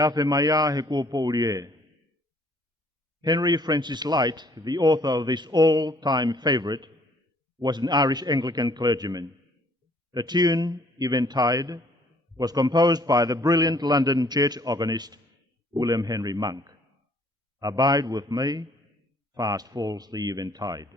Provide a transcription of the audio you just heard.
Ave Maria he Paulie. Henry Francis Lyte, the author of this all-time favorite, was an Irish Anglican clergyman. The tune, Eventide, was composed by the brilliant London church organist William Henry Monk. Abide with me, fast falls the eventide.